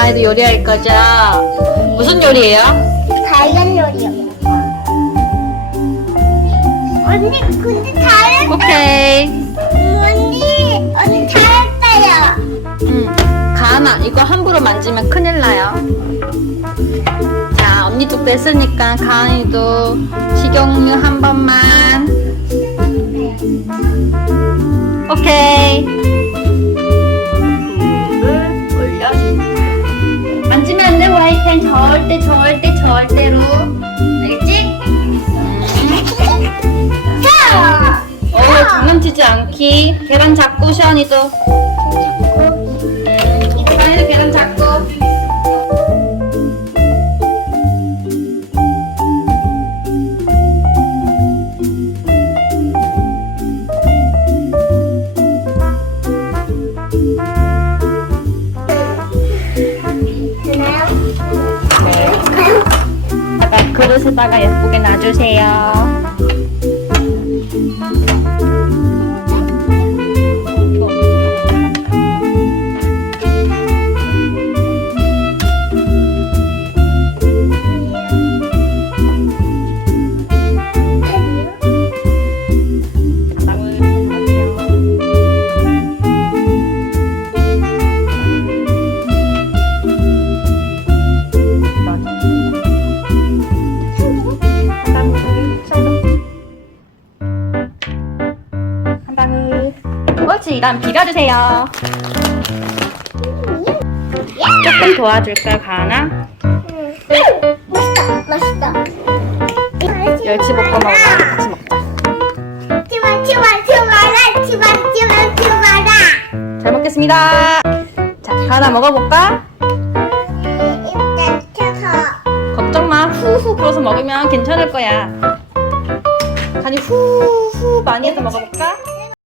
가은이도 요리할 거죠? 무슨 요리예요? 다이어트 요리요. 언니 근데 다이어트 오케이. 언니 언니 다이어트요. 응. 가은아, 이거 함부로 만지면 큰일 나요. 자, 언니 쪽 됐으니까 가은이도 식용유 한 번만. 오케이. 만지면 안 돼, 와이펜. 절대, 절대, 절대로. 알겠지? 어, 장난치지 않기. 계란 잡고. 시원이도 그릇에다가 예쁘게 놔주세요. 이다음 비벼주세요. 조금 도와줄까, 가은아? 맛있다, 맛있다. 멸치볶음하고 같이 먹자. 치마, 치마, 치마라, 치마, 치마, 치마라. 잘 먹겠습니다. 자, 가은아 먹어볼까? 걱정 마. 후후 불어서 먹으면 괜찮을 거야. 간이 후후 많이 해서 먹어볼까?